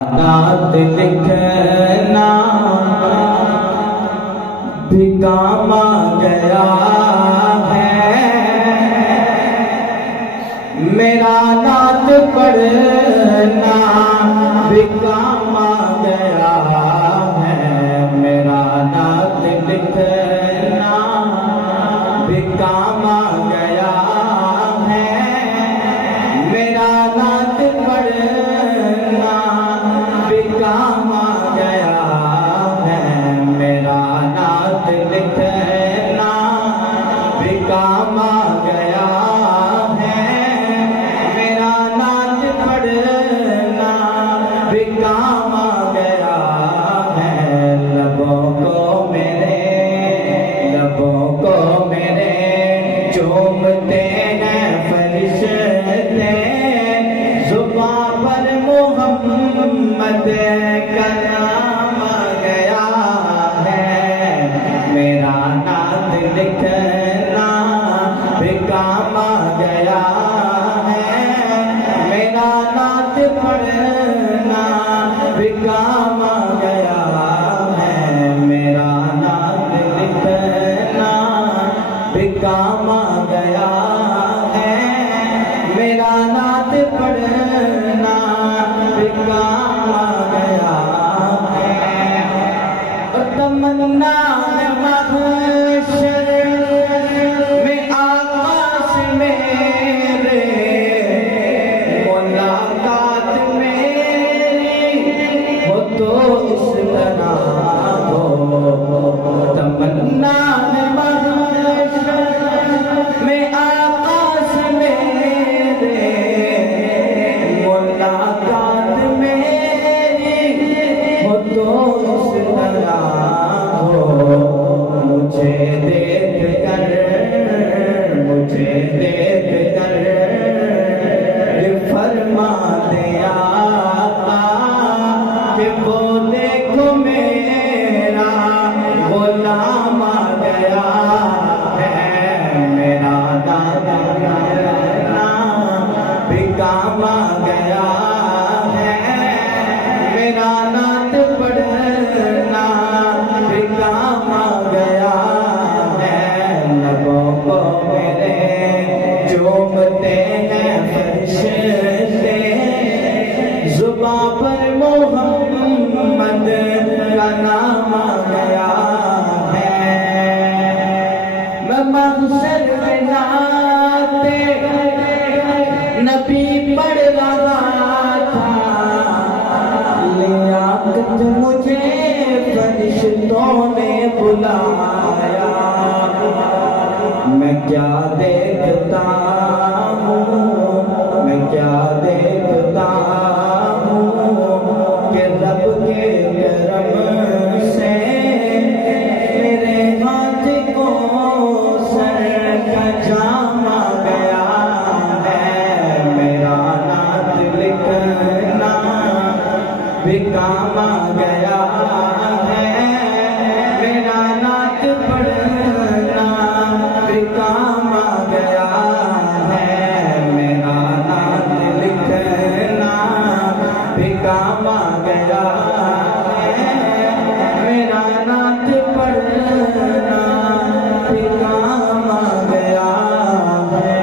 नात लिखना भी काम आ गया है, मेरा नात पढ़ना भी काम आ गया है, मेरा नात लिखना भी काम आ गया है, मेरा नात पढ़ना भी काम आ गया है, मेरा नात लिखना भी काम आ गया है, मेरा नात पढ़ना भी काम आ गया है। लबों को मेरे चूमते हैं फरिश्ते, ज़ुबां पर मोहम्मद का नाम आ गया है, मेरा नात लिखना भी काम आ गया है, मेरा नात पढ़ना भी काम आ गया है, मेरा नात लिखना भी काम आ गया है, मेरा नात पढ़ना भी काम आ गया है। तमन्ना महशर में आकाश मेरे, मुलाकात मेरी हो तो इस तरह हो, तमन्ना महशर में आकाश मेरे, मुलाकात मेरी हो तो इस तरह हो, मुझे देख कर फरमा दिया कि वो देखो मेरा गुलाम आ गया है, मेरा दादा भी काम आ गया है, मेरा नात पढ़ना भी काम आ गया है। लबों को मेरे चूमते हैं फरिश्ते, ज़ुबां पर मोहम्मद का नाम आ गया है। मैं महशर में नाते नबी पढ़ रहा था, लियाकत मुझे फरिश्तों ने बुलाया, मैं क्या देखता हूँ, मैं क्या देखता हूँ कि रब के करम से मेरे हाथ को सर का जाम आ गया है, मेरा नात लिखना भी काम आ गया है, मेरा नात पढ़ना भी काम आ गया है, मेरा नात लिखना भी काम आ गया है, मेरा नात पढ़ना भी काम आ गया है।